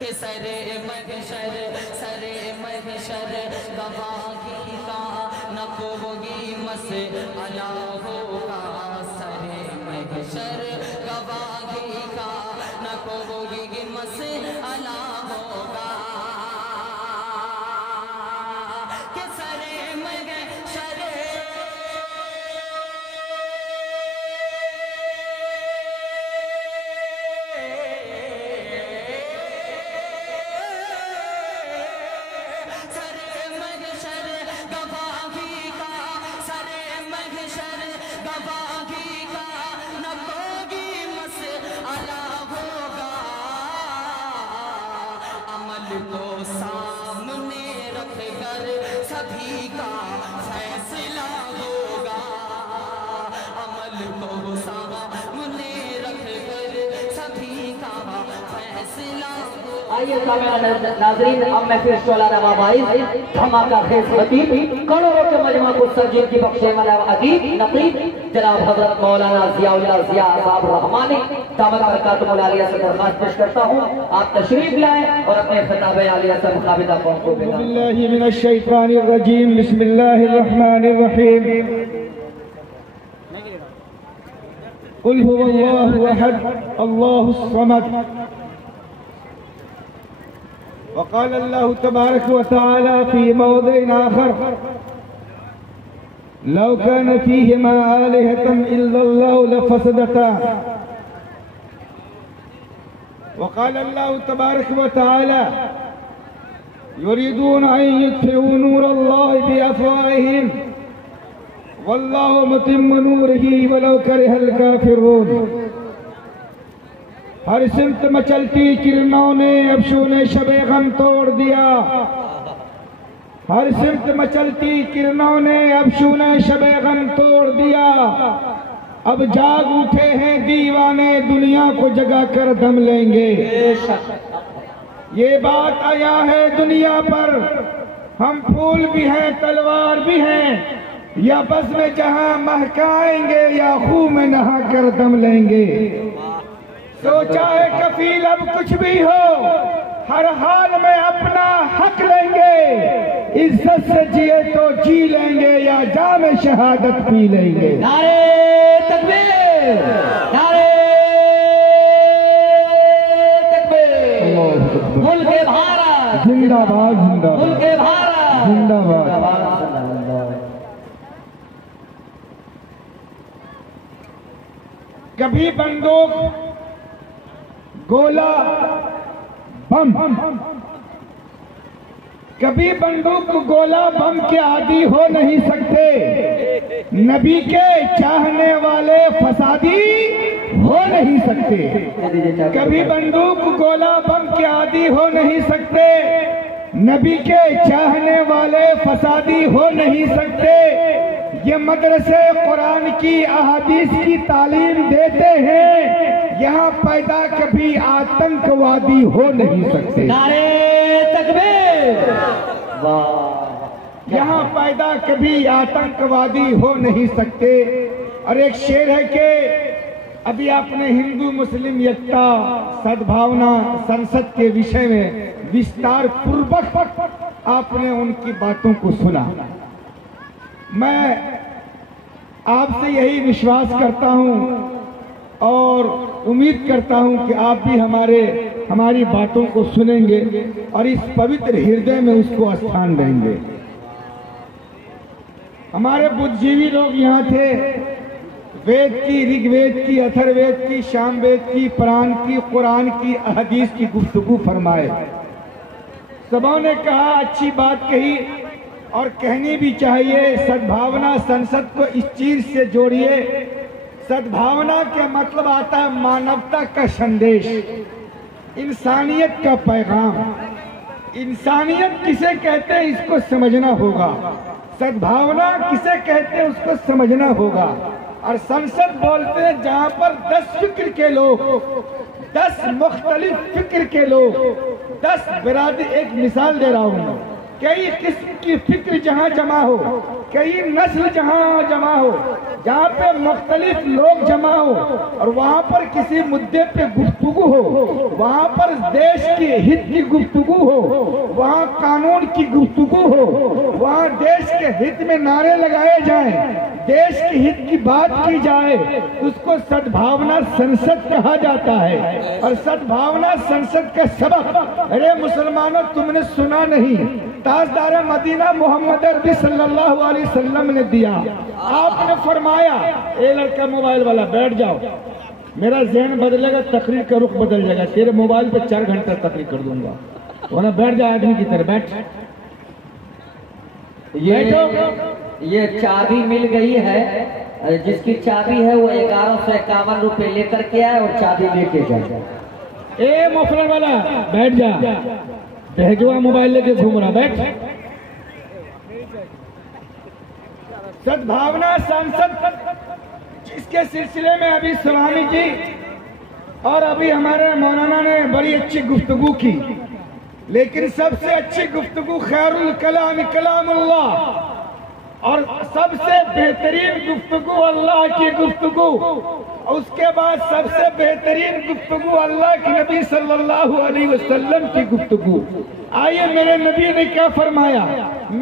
سرے محشر گواہی کا نہ کوئی مسئلہ ہوگا، سرے محشر گواہی کا نہ کوئی مسئلہ ہوگا کہ سرے محشر تو سامنے رکھ کر سبھی کا فیصلہ ہوگا، عمل کو سامنے رکھ کر سبھی کا فیصلہ ہوگا۔ آئیے سامعین ناظرین، اب میں پھر شعلہ روا باعث دھماکہ خیز خطیب کروڑوں کے مجمع کو سرجن کی بخشے والا ادیب نقیب جناب حضرت مولانا ضیاء اللہ ضیاء صاحب رحمانی دامت برکاتہ العالیہ سے درخواست پیش کرتا ہوں آپ تشریف لائیں اور اپنے خطاب عالیہ سے مخابدہ قوم کو بیدار۔ اعوذ باللہ من الشیطان الرجیم، بسم اللہ الرحمن الرحیم۔ قل هو اللہ احد اللہ الصمد۔ وقال الله تبارك وتعالى في موضع آخر لو كان فيهما آلهة إلا الله لفسدتا۔ وقال الله تبارك وتعالى يريدون أن يطفئوا نور الله بأفواههم والله متم نوره ولو كره الكافرون۔ ہر سمت مچلتی کرنوں نے ابشو نے شب غم توڑ دیا، ہر سمت مچلتی کرنوں نے ابشو نے شب غم توڑ دیا، اب جاگ اٹھے ہیں دیوانے دنیا کو جگا کر دم لیں گے۔ یہ بات آیا ہے دنیا پر، ہم پھول بھی ہیں تلوار بھی ہیں، یا بس میں جہاں مہکائیں گے یا خوں میں نہا کر دم لیں گے۔ سوچا ہے کفیل اب کچھ بھی ہو، ہر حال میں اپنا حق لیں گے، عزت سے جیے تو جی لیں گے یا جام شہادت پی لیں گے۔ نعرے تکبیر، نعرے تکبیر، ملک بھارت زندہ باد، زندہ باد، ملک بھارت زندہ باد۔ کبھی بندوق گولا بم، کبھی بندوق گولا بم کے عادی ہو نہیں سکتے، نبی کے چاہنے والے فسادی ہو نہیں سکتے۔ کبھی بندوق گولا بم کے عادی ہو نہیں سکتے، نبی کے چاہنے والے فسادی ہو نہیں سکتے۔ یہ مدرسے قرآن کی احادیث کی تعلیم دیتے ہیں، یہاں پیدا کبھی آتنکوادی ہو نہیں سکتے۔ نعرے تکبیر، یہاں پیدا کبھی آتنکوادی ہو نہیں سکتے۔ اور ایک شعر ہے کہ ابھی آپ نے ہندو مسلم یکتا سدبھاونا سنسد کے وشے میں وستار پوربک آپ نے ان کی باتوں کو سنا۔ میں آپ سے یہی وشواس کرتا ہوں اور امید کرتا ہوں کہ آپ بھی ہماری باتوں کو سنیں گے اور اس پوتر ہردے میں اس کو استھان دیں گے۔ ہمارے بدھ جیوی لوگ یہاں تھے، وید کی، رگ وید کی، اتھر وید کی، شام وید کی، پران کی، قرآن کی، احادیث کی گفتگو فرمائے۔ سبوں نے کہا اچھی بات کہی اور کہنی بھی چاہیے۔ سدبھاونا سنسد کو اس چیز سے جوڑیے، سدبھاونا کے مطلب آتا ہے مانوتا کا سندیش، انسانیت کا پیغام۔ انسانیت کسے کہتے ہیں اس کو سمجھنا ہوگا، سدبھاونا کسے کہتے ہیں اس کو سمجھنا ہوگا۔ اور سنسد بولتے ہیں جہاں پر 10 فکر کے لوگ، 10 مختلف فکر کے لوگ، 10 برادری، ایک مثال دے رہا ہوں، کئی قسم کی فکر جہاں جمع ہو، کئی نسل جہاں جمع ہو، جہاں پہ مختلف لوگ جمع ہو اور وہاں پر کسی مدعے پہ گفتگو ہو، وہاں پر دیش کی ہت کی گفتگو ہو، وہاں قانون کی گفتگو ہو، وہاں دیش کے ہت میں نعرے لگائے جائیں، دیش کی ہت کی بات کی جائے، اس کو سدبھاونا سنسد کہا جاتا ہے۔ اور سدبھاونا سنسد کا سبق ارے مسلمانوں تم نے سنا نہیں، تاجدار مدینہ محمد عربی صلی اللہ علیہ وسلم نے دیا۔ آپ نے فرمایا اے لڑکا موبائل والا بیٹھ جاؤ، میرا ذہن بدلے گا، تقریر کا رخ بدل جائے گا، تیرے موبائل پہ 4 گھنٹہ تقریر کر دوں گا، ورنہ بیٹھ جا آدمی کی طرح بیٹھ۔ یہ چابی مل گئی ہے، جس کی چابی ہے وہ 1151 روپے لے کر کے آئے اور چابی لے کے جائے۔ اے مفلر والا بیٹھ جا، بھیجوا موبائل لے کے گھوم رہا، بیٹھ۔ سدبھاونا سانسد جس کے سلسلے میں ابھی سوامی جی اور ابھی ہمارے مولانا نے بڑی اچھی گفتگو کی، لیکن سب سے اچھی گفتگو خیر الکلام کلام اللہ، اور سب سے بہترین گفتگو اللہ کی گفتگو، اس کے بعد سب سے بہترین گفتگو اللہ کے نبی صلی اللہ علیہ وسلم کی گفتگو۔ آئیے میرے نبی نے کیا فرمایا؟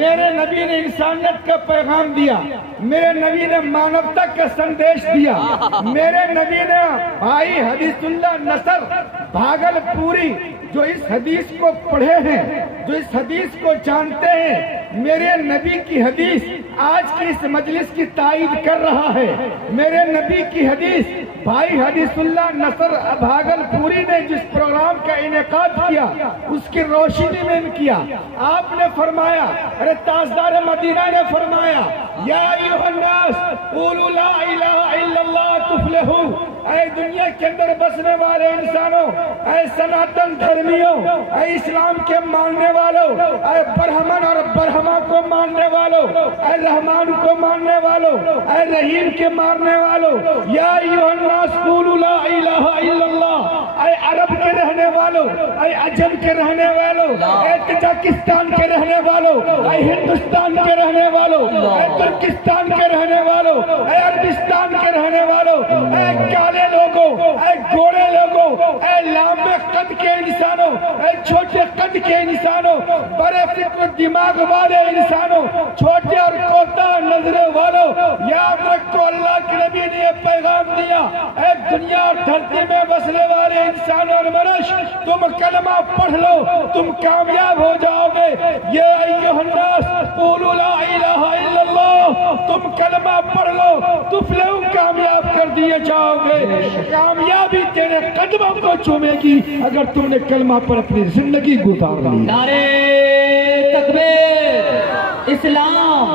میرے نبی نے انسانیت کا پیغام دیا، میرے نبی نے مانوتا کا سندیش دیا، میرے نبی نے بھائی حدیث اللہ نصر بھاگل پوری جو اس حدیث کو پڑھے ہیں، جو اس حدیث کو جانتے ہیں، میرے نبی کی حدیث آج کی اس مجلس کی تائید کر رہا ہے۔ میرے نبی کی حدیث بھائی حدیث اللہ نصر بھاگل پوری نے جس پروگرام کا انعقاد کیا اس کی روشنی میں کیا۔ آپ نے فرمایا، ارے تاجدار مدینہ نے فرمایا، یا ایھا الناس قولوا لا الہ الا اللہ تفلحوا، اے دنیا کے اندر بسنے والے انسانوں، اے سناتن دھرمیوں، اے اسلام کے ماننے والوں، اے برہمن اور برہما کو ماننے والوں، اے رحمان کو ماننے والوں، اے رحیم کے ماننے والوں، یا ایھا الناس قولوا لا الہ الا اللہ، اے عرب کے رہنے والوں، اے عجم کے رہنے والوں، اے تاجکستان کے رہنے والوں، اے ہندوستان کے رہنے والوں، اے ترکستان کے رہنے والوں، اے عربستان کے رہنے والوں، اے کالے لوگوں، اے گوڑے لوگوں، اے لمبے قد کے انسانوں، اے چھوٹے قد کے انسانوں، بڑے فکر دماغ والے انسانوں، چھوٹے اور کوتا نظریں والوں، یاد رکھو اللہ کے نبی نے یہ پیغام دیا، اے دنیا اور دھرتی میں بسنے والے انسان اور منش، تم کلمہ پڑھ لو تم کامیاب ہو جاؤ گے۔ یہ ایھا الناس قولوا لا الہ الا اللہ، تم کلمہ پڑھ لو تفلحوا، کامیاب کر دیے جاؤ گے۔ کامیابی تیرے قدموں کو چومے گی اگر تم نے کلمہ پر اپنی زندگی گزار لی۔ نعرے تکبیر، اسلام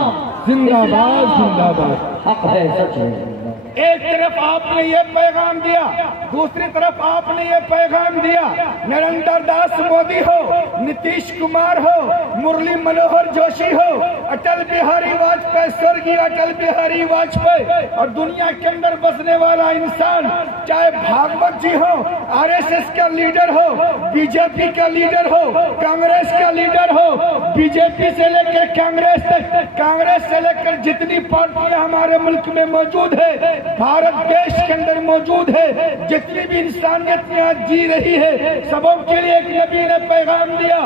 زندہ باد، زندہ باد، حق ہے، سچ ہے۔ ایک طرف آپ نے یہ پیغام دیا، دوسری طرف آپ نے یہ پیغام دیا، نریندر داس مودی ہو، نتیش کمار ہو، مرلی منوہر جوشی ہو، اٹل بہاری واجپئی، سورگی اٹل بہاری واجپئی، اور دنیا کے اندر بسنے والا انسان، چاہے بھاگوت جی ہو، آر ایس ایس کا لیڈر ہو، بی جے پی کا لیڈر ہو، کانگریس کا لیڈر ہو، بی جے پی سے لے کر کانگریس تک، کانگریس سے لے کر جتنی پارٹیاں ہمارے ملک میں موجود ہے، بھارت دیش کے اندر موجود ہے، جتنی بھی انسانیت یہاں جی رہی ہے، سبوں کے لیے ایک نبی نے پیغام دیا۔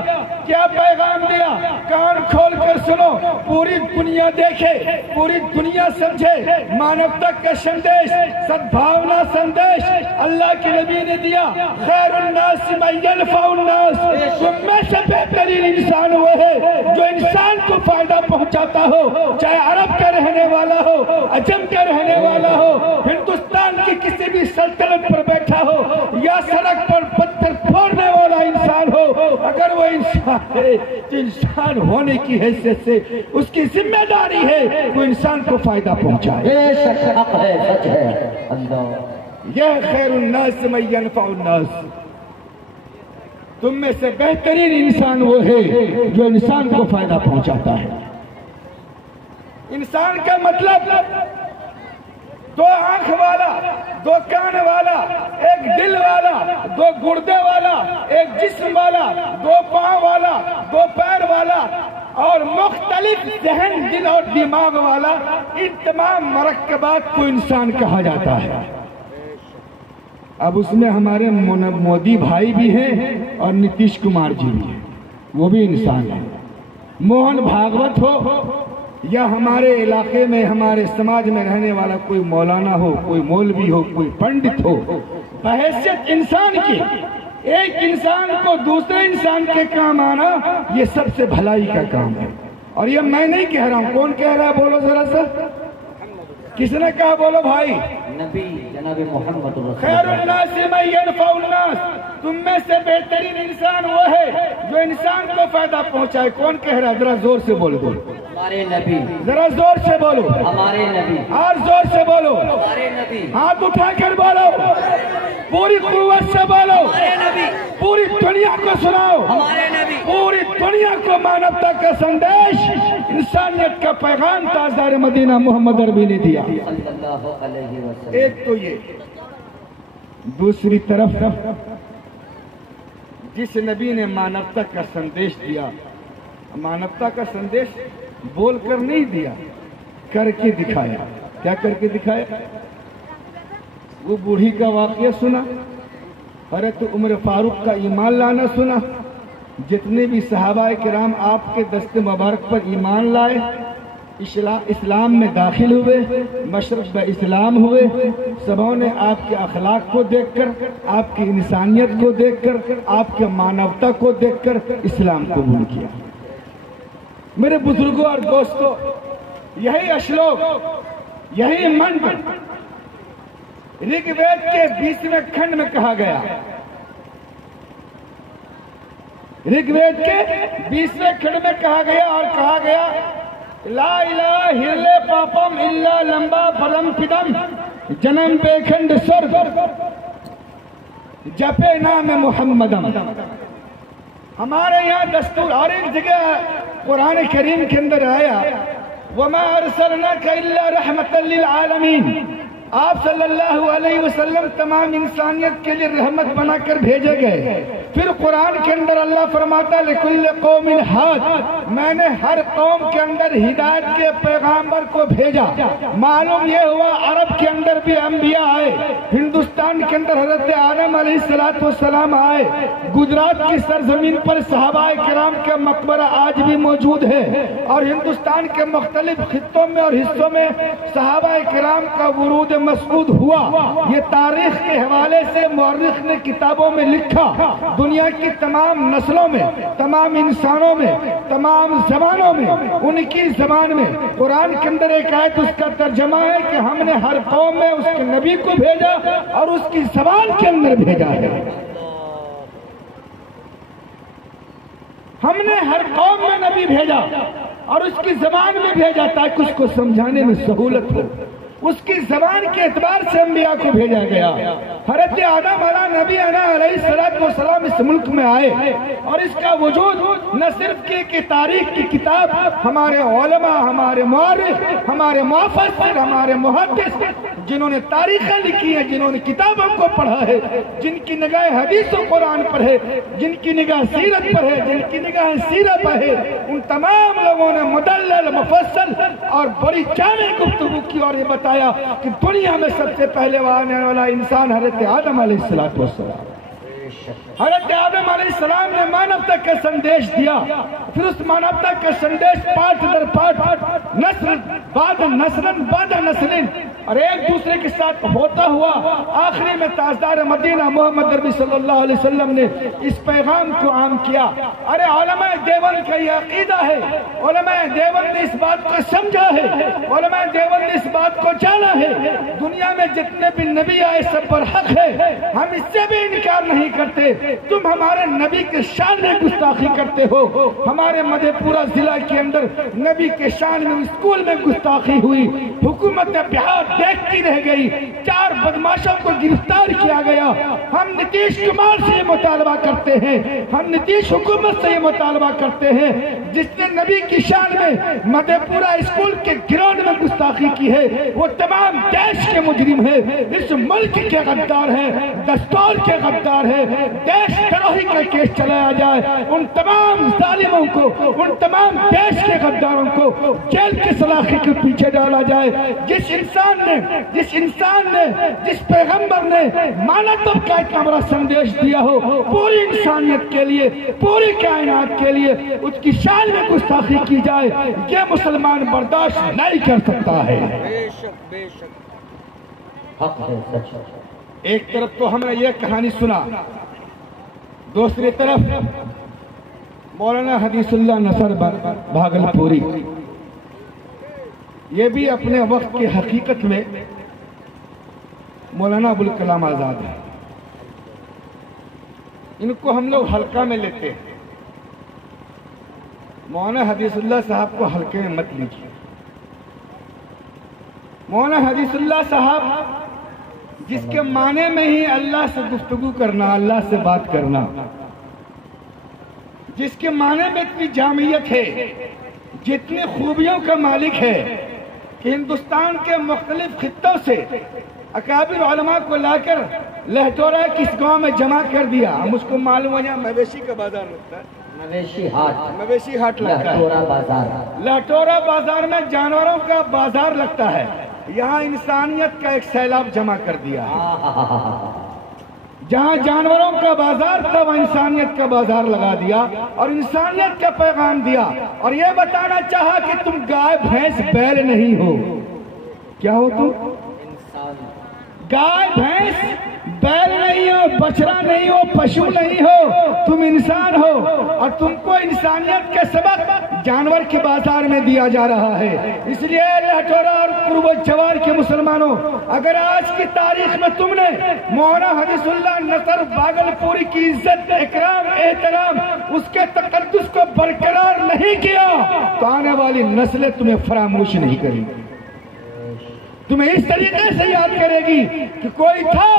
کیا پیغام دیا؟ کان کھول کر سنو، پوری دنیا دیکھے، پوری دنیا سمجھے، مانوتا کا سندیش، سدبھاونا سندیش اللہ کے نبی نے دیا۔ خیر الناس من ینفع الناس، تم میں سے بہترین انسان وہ ہے جو انسان کو فائدہ پہنچاتا ہو، چاہے عرب کا رہنے والا ہو، عجم کا رہنے والا ہو، ہندوستان کی کسی بھی سلطنت پر بیٹھا ہو، یا سڑک پر پتھر پھوڑنے والا انسان ہو، اگر وہ انسان ہے تو انسان ہونے کی حیثیت سے اس کی ذمہ داری ہے وہ انسان کو فائدہ پہنچائے۔ بے شک حق ہے، سچ ہے۔ اللہ، یہ خیر الناس من ینفع الناس، تم میں سے بہترین انسان وہ ہے جو انسان کو فائدہ پہنچاتا ہے۔ انسان کا مطلب دو آنکھ والا، دو کان والا، ایک دل والا، دو گردے والا، ایک جسم والا، دو پاؤں والا، دو پیر والا، اور مختلف ذہن، دل اور دماغ والا، ان تمام مرکبات کو انسان کہا جاتا ہے۔ اب اس میں ہمارے مودی بھائی بھی ہیں اور نتیش کمار جی بھی ہیں، وہ بھی انسان ہیں۔ موہن بھاگوت ہو یا ہمارے علاقے میں ہمارے سماج میں رہنے والا کوئی مولانا ہو، کوئی مولوی ہو، کوئی پنڈت ہو، بحیثیت انسان کی ایک انسان کو دوسرے انسان کے کام آنا یہ سب سے بھلائی کا کام ہے۔ اور یہ میں نہیں کہہ رہا ہوں، کون کہہ رہا ہے بولو ذرا سا، کس نے کہا بولو بھائی؟ نبی جناب محمد رسول خیر الناس من ينفع الناس، تم میں سے بہترین انسان وہ ہے جو انسان کو فائدہ پہنچائے۔ کون کہہ رہا ہے؟ ذرا زور سے بولو، ہمارے نبی، ذرا زور سے بولو، ہمارے نبی، اور زور سے بولو، ہمارے نبی، ہاتھ اٹھا کر بولو، پوری قوت سے بولو، پوری دنیا کو سناؤ، ہمارے نبی، پوری دنیا کو مانوتا کا سندیش، انسانیت کا پیغام تاجدار مدینہ محمد عربی نے دیا۔ صلی اللہ علیہ وسلم۔ ایک تو یہ، دوسری طرف جس نبی نے مانوتا کا سندیش دیا، مانوتا کا سندیش بول کر نہیں دیا، کر کے دکھایا۔ کیا کر کے دکھایا؟ وہ بوڑھی کا واقعہ سنا، حضرت عمر فاروق کا ایمان لانا سنا، جتنے بھی صحابہ کرام آپ کے دست مبارک پر ایمان لائے، اسلام میں داخل ہوئے، مشرق با اسلام ہوئے، سبوں نے آپ کے اخلاق کو دیکھ کر، آپ کی انسانیت کو دیکھ کر، آپ کے مانوتا کو دیکھ کر اسلام قبول کیا۔ میرے بزرگوں اور دوستوں، یہی اشلوک، یہی منتر رگ وید کے 20ویں کھنڈ میں کہا گیا۔ رگ وید کے 20ویں کھنڈ میں کہا گیا اور کہا گیا لا الہ ہرلے پاپم الا لمبا پرم پدم جنم بے کھنڈ سر جپے نام محمدم۔ ہمارے یہاں دستور، اور ایک جگہ قرآن کریم کے اندر آیا وما ارسلناک الا رحمت للعالمین، آپ صلی اللہ علیہ وسلم تمام انسانیت کے لیے رحمت بنا کر بھیجے گئے۔ پھر قرآن کے اندر اللہ فرماتا لکل قوم ہاد، میں نے ہر قوم کے اندر ہدایت کے پیغامبر کو بھیجا۔ معلوم یہ ہوا عرب کے اندر بھی انبیاء آئے، ہندوستان کے اندر حضرت آدم علیہ السلام آئے، گجرات کی سرزمین پر صحابہ کرام کا مقبرہ آج بھی موجود ہے، اور ہندوستان کے مختلف خطوں میں اور حصوں میں صحابہ کرام کا ورود مسعود ہوا۔ یہ تاریخ کے حوالے سے مورخ نے کتابوں میں لکھا، دنیا کی تمام نسلوں میں، تمام انسانوں میں، تمام زبانوں میں، ان کی زبان میں قرآن کے اندر ایک آیت اس کا ترجمہ ہے کہ ہم نے ہر قوم میں اس کے نبی کو بھیجا اور اس کی زبان کے اندر بھیجا ہے۔ ہم نے ہر قوم میں نبی بھیجا اور اس کی زبان میں بھیجا تاکہ اس کو سمجھانے میں سہولت ہو۔ اس کی زبان کے اعتبار سے انبیاء کو بھیجا گیا۔ حضرت آدم علیہ السلام اس ملک میں آئے، اور اس کا وجود نہ صرف کہ تاریخ کی کتاب ہمارے علماء، ہمارے مورخ، ہمارے مفسر، ہمارے محدث جنہوں نے تاریخیں لکھی ہیں، جنہوں نے کتابوں کو پڑھا ہے، جن کی نگاہ حدیث و قرآن پر ہے، جن کی نگاہ سیرت پر ہے، جن کی نگاہ سیرت پر ہے، ان تمام لوگوں نے مدلل، مفصل اور بڑی جامع گفتگو کی اور یہ بتایا کہ دنیا میں سب سے پہلے آنے والا انسان حضرت آدم علیہ السلام۔ حضرت آدم علیہ السلام نے مانوتا کا سندیش دیا، پھر اس مانوتا کا سندیش پارٹ در پارٹ، نسل بعد نسل اور ایک دوسرے کے ساتھ ہوتا ہوا آخری میں تاجدار مدینہ محمد عربی صلی اللہ علیہ وسلم نے اس پیغام کو عام کیا۔ ارے علماء دیوبند کا یہ عقیدہ ہے، علماء دیوبند نے اس بات کو سمجھا ہے، علماء دیوبند نے اس بات کو جانا ہے، دنیا میں جتنے بھی نبی آئے سب پر حق ہے، ہم اس سے بھی انکار نہیں کرتے۔ تم ہمارے نبی کے شان میں گستاخی کرتے ہو، ہمارے مدھے پورہ ضلع کے اندر نبی کے شان میں اسکول میں گستاخی ہوئی، حکومت بہار دیکھتی رہ گئی، 4 بدماشوں کو گرفتار کیا گیا۔ ہم نتیش کمار سے یہ مطالبہ کرتے ہیں، ہم نتیش حکومت سے یہ مطالبہ کرتے ہیں، جس نے نبی کی شان میں مدھے پورہ اسکول کے گراؤنڈ میں گستاخی کی ہے وہ تمام دیش کے مجرم ہے، اس ملک کے غدار ہے، دستور کے غدار ہے، دیش دروہی کا کیس چلایا جائے، ان تمام ظالموں کو، ان تمام دیش کے غداروں کو جیل کی سلاخی کے پیچھے ڈالا جائے۔ جس انسان نے جس پیغمبر نے مانوتا کا اتنا بڑا سندیش دیا ہو، پوری انسانیت کے لیے، پوری کائنات کے لیے، اس کی شان میں گستاخی کی جائے، یہ مسلمان برداشت نہیں کر سکتا ہے۔ بے شک حق ہے، سچ ہے۔ ایک طرف تو ہم نے یہ کہانی سنا، دوسری طرف مولانا حدیث اللہ نصر بھاگلپوری، یہ بھی اپنے وقت کی حقیقت میں مولانا ابوالکلام آزاد ہے۔ ان کو ہم لوگ حلقہ میں لیتے ہیں، مولانا حدیث اللہ صاحب کو حلقے میں مت لیجیے۔ مولانا حدیث اللہ صاحب جس کے معنی میں ہی اللہ سے گفتگو کرنا، اللہ سے بات کرنا، جس کے معنی میں اتنی جامعیت ہے، جتنی خوبیوں کا مالک ہے کہ ہندوستان کے مختلف خطوں سے اکابر علماء کو لا کر لہٹورا کس گاؤں میں جمع کر دیا۔ ہم اس کو معلوم ہے، یہاں مویشی کا بازار لگتا ہے، مویشی ہاٹ لگتا ہے، لہٹورا بازار میں جانوروں کا بازار لگتا ہے، یہاں انسانیت کا ایک سیلاب جمع کر دیا ہے۔ جہاں جانوروں کا بازار تھا وہاں انسانیت کا بازار لگا دیا اور انسانیت کا پیغام دیا، اور یہ بتانا چاہا کہ تم گائے بھینس بیل نہیں ہو۔ کیا ہو تم؟ گائے بھینس بیل نہیں ہو، بچڑا نہیں ہو، پشو نہیں ہو، تم انسان ہو، اور تم کو انسانیت کا سبق جانور کے بازار میں دیا جا رہا ہے۔ اس لیے لہٹورا اور قرب و جوار کے مسلمانوں، اگر آج کی تاریخ میں تم نے مولانا حدیث اللہ نصر بھاگلپوری کی عزت، اکرام، احترام، اس کے تقدس کو برقرار نہیں کیا تو آنے والی نسلیں تمہیں فراموش نہیں کریں گی، تمہیں اس طریقے سے یاد کرے گی کہ کوئی تھا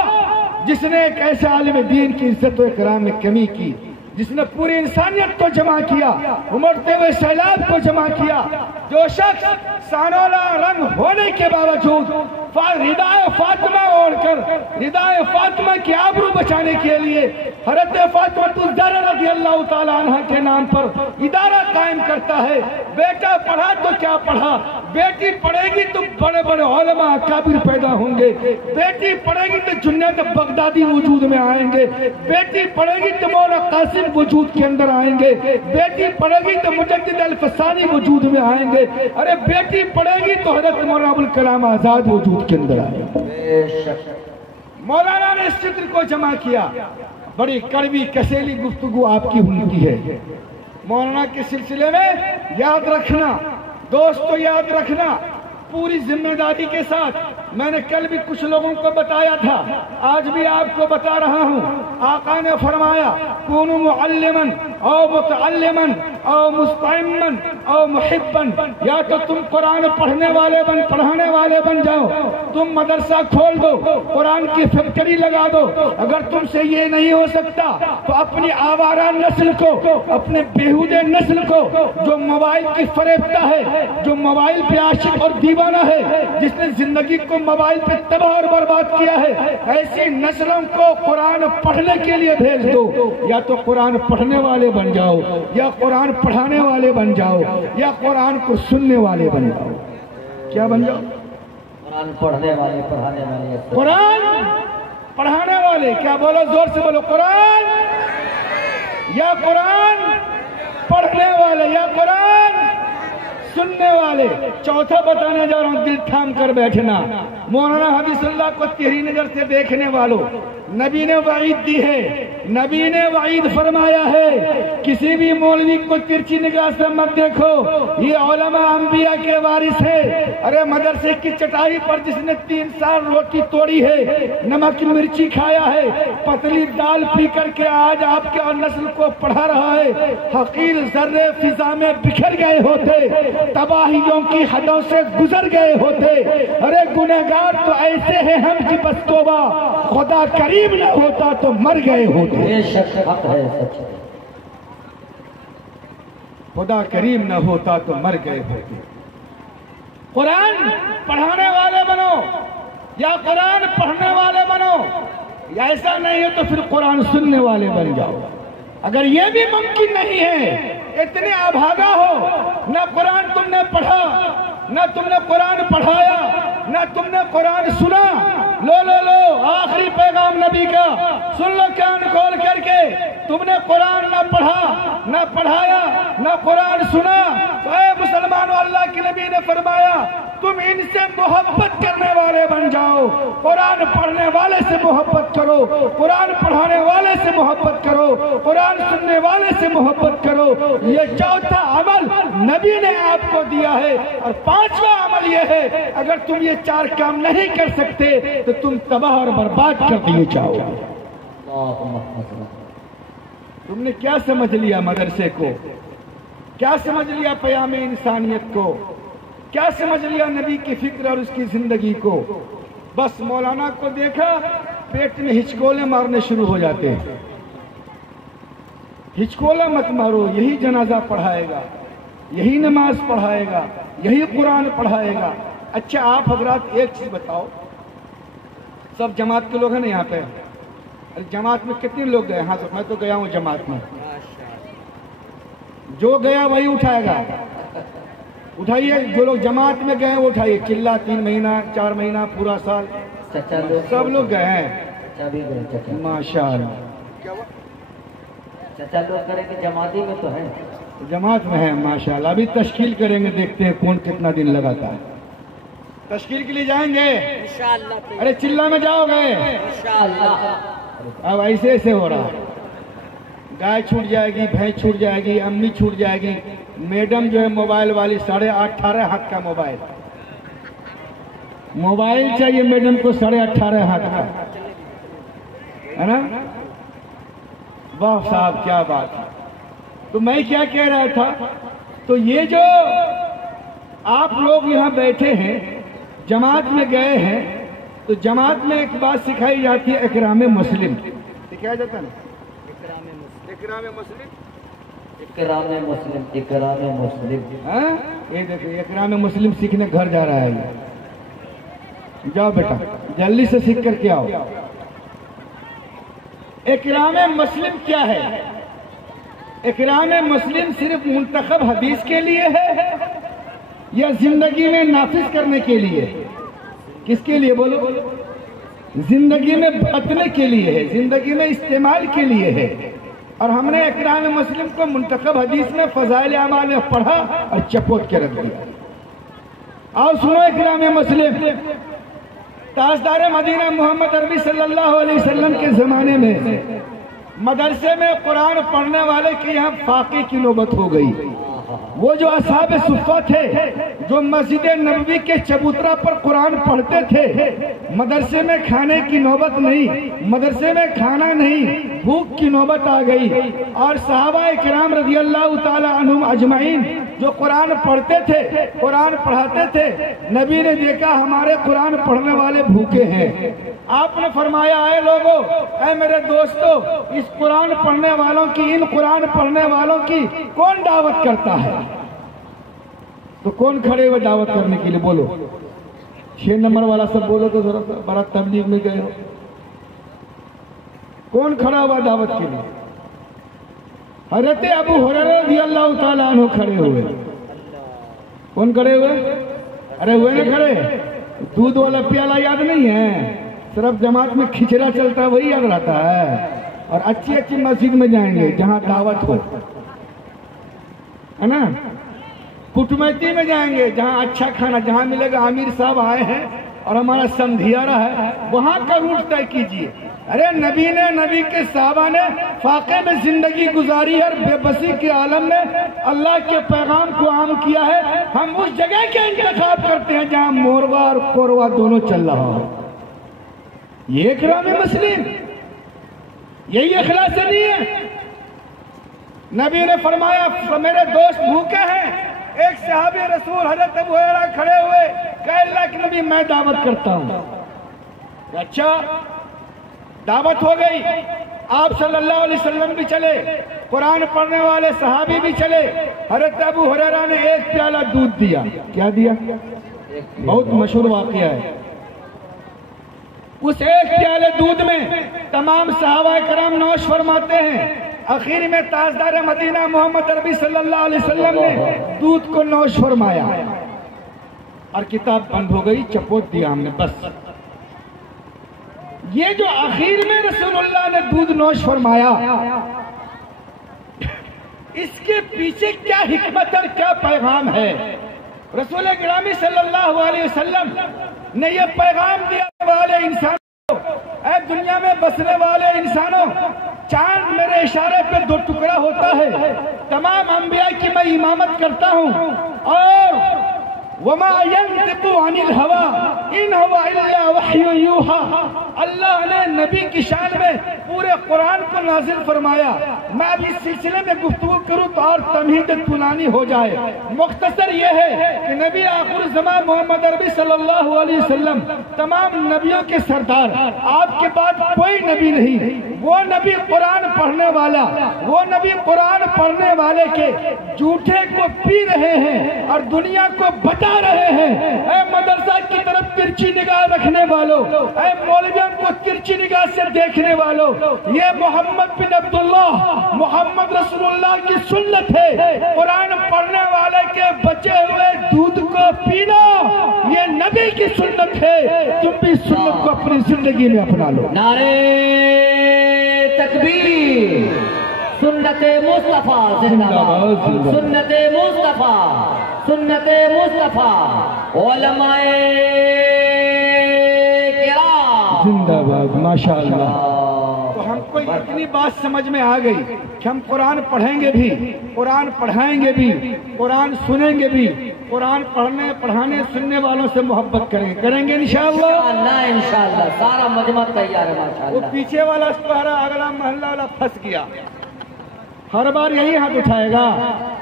جس نے ایک ایسے عالم دین کی عزت و اکرام میں کمی کی، جس نے پوری انسانیت کو جمع کیا، امڑتے ہوئے سیلاب کو جمع کیا۔ جو شخص سانولا رنگ ہونے کے باوجود ردائے فاطمہ اوڑھ کر ردائے فاطمہ کی آبرو بچانے کے لیے حضرت فاطمہ الزہرا رضی اللہ تعالی عنہ کے نام پر ادارہ قائم کرتا ہے۔ بیٹا پڑھا تو کیا پڑھا، بیٹی پڑھے گی تو بڑے بڑے علماء اکابر پیدا ہوں گے، بیٹی پڑھے گی تو جنید بغدادی وجود میں آئیں گے، بیٹی پڑھے گی تو مولانا قاسم وجود کے اندر آئیں گے، بیٹی پڑھے گی تو مجدد الفسانی وجود میں آئیں گے، ارے بیٹی پڑھے گی تو حضرت مولانا ابوالکلام آزاد وجود کے اندر آئیں گے۔ مولانا نے اس فکر کو جمع کیا، بڑی کڑوی کسیلی گفتگو آپ کی ہوتی ہے مولانا کے سلسلے میں۔ یاد رکھنا دوستو، یاد رکھنا پوری ذمہ داری کے ساتھ، میں نے کل بھی کچھ لوگوں کو بتایا تھا، آج بھی آپ کو بتا رہا ہوں، آقا نے فرمایا کونوا معلما او متعلما او مستعما او محبا، یا تو تم قرآن پڑھنے والے پڑھانے والے بن جاؤ، تم مدرسہ کھول دو، قرآن کی فیکٹری لگا دو۔ اگر تم سے یہ نہیں ہو سکتا تو اپنی آوارہ نسل کو، اپنے بیہودے نسل کو جو موبائل کی فریفتہ ہے، جو موبائل پہ عاشق اور دیوانہ ہے، جس نے زندگی کو موبائل پہ تباہ اور برباد کیا ہے، ایسی نسلوں کو قرآن پڑھنے کے لیے بھیج دو۔ یا تو قرآن پڑھنے والے بن جاؤ، یا قرآن پڑھانے والے بن جاؤ، یا قرآن کو سننے والے بن جاؤ۔ کیا بن جاؤ؟ قرآن پڑھنے والے، پڑھانے والے، قرآن پڑھانے والے۔ کیا بولو؟ زور سے بولو، قرآن، یا قرآن پڑھنے والے، یا قرآن سننے والے۔ چوتھا بتانے جا رہا ہوں، دل تھام کر بیٹھنا۔ مولانا حدیث اللہ کو تیری نظر سے دیکھنے والوں، نبی نے وعید دی ہے، نبی نے وعید فرمایا ہے، کسی بھی مولوی کو ترچھی نگاہ سے مت دیکھو، یہ علماء انبیاء کے وارث ہے۔ ارے مدرسے کی چٹائی پر جس نے 3 سال روٹی توڑی ہے، نمک مرچی کھایا ہے، پتلی دال پی کر کے آج آپ کے اور نسل کو پڑھا رہا ہے، حقیر ذرے فضا میں بکھر گئے ہوتے، تباہیوں کی حدوں سے گزر گئے ہوتے۔ ارے گنہگار تو ایسے ہیں ہم کہ بس توبہ، خدا کریم نہ ہوتا تو مر گئے ہوتے۔ بے شک حق ہے، سچ ہے۔ خدا کریم نہ ہوتا تو مر گئے ہوتے۔ قرآن پڑھانے والے بنو یا قرآن پڑھنے والے بنو۔ ایسا نہیں ہے تو پھر قرآن سننے والے بن جاؤ. اگر یہ بھی ممکن نہیں ہے، اتنے ابھاگا ہو، نہ قرآن تم نے پڑھا، نہ تم نے قرآن پڑھایا، نہ تم نے قرآن سنا. لو آخری پیغام نبی کا سن لو کان کھول کر کے. تم نے قرآن نہ پڑھا، نہ پڑھایا، نہ قرآن سنا، تو اے مسلمانوں، اللہ کے نبی نے فرمایا تم ان سے محبت کرنے والے بن جاؤ. قرآن پڑھنے والے سے محبت کرو، قرآن پڑھانے والے سے محبت کرو، قرآن سننے والے سے محبت کرو. یہ چوتھا عمل نبی نے آپ کو دیا ہے. اور پانچواں عمل یہ ہے، اگر تم یہ 4 کام نہیں کر سکتے تو تم تباہ اور برباد کر دیے جاؤ. تم نے کیا سمجھ لیا مدرسے کو؟ کیا سمجھ لیا پیام انسانیت کو؟ کیا سمجھ لیا نبی کی فکر اور اس کی زندگی کو؟ بس مولانا کو دیکھا پیٹ میں ہچکولے مارنے شروع ہو جاتے ہیں. ہچکولا مت مارو، یہی جنازہ پڑھائے گا، یہی نماز پڑھائے گا، یہی قرآن پڑھائے گا. اچھا آپ حضرات ایک چیز بتاؤ، سب جماعت کے لوگ ہیں نا یہاں پہ؟ جماعت میں کتنے لوگ گئے؟ ہاں میں تو گیا ہوں جماعت میں. جو گیا وہی اٹھائے گا. اٹھائیے، جو لوگ جماعت میں گئے وہ اٹھائیے. چلا 3 مہینہ 4 مہینہ پورا سال سب لوگ گئے ہیں. ماشاء اللہ. چچا لوگ کریں کہ جماعتی میں تو ہے، جماعت میں ہے ماشاء اللہ. ابھی تشکیل کریں گے، دیکھتے ہیں کون کتنا دن لگاتا ہے. تشکیل کے لیے جائیں گے انشاءاللہ. ارے چلا میں جاؤ گے انشاءاللہ. اب ایسے ہو رہا ہے. گائے چھوٹ جائے گی، بھینس چھوٹ جائے گی، امی چھوٹ جائے گی. میڈم جو ہے موبائل والی 18.5 ہاتھ کا موبائل چاہیے میڈم کو 18.5 ہاتھ کا، ہے نا؟ واہ صاحب کیا بات ہے. تو میں کیا کہہ رہا تھا، تو یہ جو آپ لوگ یہاں بیٹھے ہیں جماعت میں گئے ہیں، تو جماعت میں ایک بات سکھائی جاتی ہے، اکرام مسلم. سکھایا جاتا ہے نا، اکرام مسلم. اکرام مسلم، اکرام مسلم. ہاں یہ دیکھیں، اکرام مسلم سیکھنے گھر جا رہا ہے. جاؤ بیٹا جلدی سے سیکھ کر کے آؤ. اکرام مسلم کیا ہے؟ اکرام مسلم صرف منتخب حدیث کے لیے ہے یا زندگی میں نافذ کرنے کے لیے؟ کس کے لیے بولو؟ زندگی میں برتنے کے لیے ہے، زندگی میں استعمال کے لیے ہے. اور ہم نے اکرام مسلم کو منتخب حدیث میں فضائل اعمال میں پڑھا اور چپوٹ کے رکھ دیا. آؤ سنو اکرام مسلم. تاجدار مدینہ محمد عربی صلی اللہ علیہ وسلم کے زمانے میں مدرسے میں قرآن پڑھنے والے کے یہاں فاقے کی نوبت ہو گئی. وہ جو اصحاب صفہ تھے جو مسجد نبوی کے چبوترا پر قرآن پڑھتے تھے، مدرسے میں کھانے کی نوبت نہیں، مدرسے میں کھانا نہیں، بھوک کی نوبت آ گئی. اور صحابہ کرام رضی اللہ تعالی عنہم اجمعین جو قرآن پڑھتے تھے، قرآن پڑھاتے تھے، نبی نے دیکھا ہمارے قرآن پڑھنے والے بھوکے ہیں. آپ نے فرمایا اے لوگو، اے میرے دوستو، اس قرآن پڑھنے والوں کی، ان قرآن پڑھنے والوں کی کون دعوت کرتا ہے؟ تو کون کھڑے ہوئے دعوت کرنے کے لیے؟ بولو 6 نمبر والا سب بولو تو ذرا سا، بڑا تبلیغ میں گئے ہو. کون کھڑا ہوا دعوت کے لیے؟ حضرت ابو ہریرہ رضی اللہ تعالیٰ عنہ کھڑے ہوئے. کون کھڑے ہوئے؟ ارے ہوئے نا کھڑے. دودھ والا پیالہ یاد نہیں ہے، صرف جماعت میں کھچڑا چلتا ہے وہی یاد رہتا ہے. اور اچھی اچھی مسجد میں جائیں گے جہاں دعوت ہو، ہے نا؟ کٹمیتی میں جائیں گے جہاں اچھا کھانا، جہاں ملے گا امیر صاحب آئے ہیں اور ہمارا سمدھیارہ ہے، وہاں کا روٹ طے کیجیے. ارے نبی کے صحابہ نے فاقے میں زندگی گزاری ہے اور بے بسی کے عالم میں اللہ کے پیغام کو عام کیا ہے. ہم اس جگہ کے انتخاب کرتے ہیں جہاں موروا اور کوروا دونوں چل رہا ہو. یہ اکرام مسلم، یہی اخلاص نہیں ہے. نبی نے فرمایا میرے دوست بھوکے ہیں. ایک صحابی رسول حضرت ابو ہریرہ کھڑے ہوئے، کہا اللہ کے نبی میں دعوت کرتا ہوں. اچھا دعوت ہو گئی. آپ صلی اللہ علیہ وسلم بھی چلے، قرآن پڑھنے والے صحابی بھی چلے. حضرت ابو ہریرہ نے 1 پیالہ دودھ دیا. کیا دیا؟ بہت مشہور واقعہ ہے. اس ایک پیالے دودھ میں تمام صحابہ کرام نوش فرماتے ہیں. آخر میں تاجدار مدینہ محمد عربی صلی اللہ علیہ وسلم نے دودھ کو نوش فرمایا اور کتاب بند ہو گئی. چپوت دیا ہم نے بس. یہ جو آخر میں رسول اللہ نے دودھ نوش فرمایا، اس کے پیچھے کیا حکمت اور کیا پیغام ہے؟ رسول گرامی صلی اللہ علیہ وسلم نے یہ پیغام دیا والے انسانوں، اے دنیا میں بسنے والے انسانوں، چاند میرے اشارے پہ 2 ٹکڑا ہوتا ہے. تمام انبیاء کی میں امامت کرتا ہوں، اور وما ينطق عن الهوى ان هو الا وحي يوحى. اللہ نے نبی کی شان میں پورے قرآن کو نازل فرمایا. میں اب اس سلسلے میں گفتگو کروں تو اور تمہید طولانی ہو جائے. مختصر یہ ہے کہ نبی آخر زمان محمد عربی صلی اللہ علیہ وسلم تمام نبیوں کے سردار، آپ کے بعد کوئی نبی نہیں. وہ نبی قرآن پڑھنے والا، وہ نبی قرآن پڑھنے والے کے جھوٹے کو پی رہے ہیں اور دنیا کو بتا رہے ہیں. اے مدرسہ کی طرف ترچھی نگاہ رکھنے والوں، اے مولویوں کو ترچھی نگاہ سے دیکھنے والوں، یہ محمد بن عبداللہ، محمد رسول اللہ کی سنت ہے. قرآن پڑھنے والے کے بچے ہوئے دودھ کو پینا یہ نبی کی سنت ہے. تم بھی سنت کو اپنی زندگی میں اپنا لو. نعرے تکبیر. سنت مصطفیٰ زندہ باد. سنت مصطفیٰ، سنت مصطفیٰ. علماء کرام زندہ باد. ماشاءاللہ. تو ہم کو اتنی بات سمجھ میں آ گئی کہ ہم قرآن پڑھیں گے بھی، قرآن پڑھائیں گے بھی، قرآن سنیں گے بھی. قرآن پڑھنے پڑھانے سننے والوں سے محبت کریں گے انشاءاللہ. انشاءاللہ. سارا مجمع تیار ہے وہ ماشاءاللہ. پیچھے والا اگلا محلہ والا پھنس گیا، ہر بار یہی ہاتھ اٹھائے گا.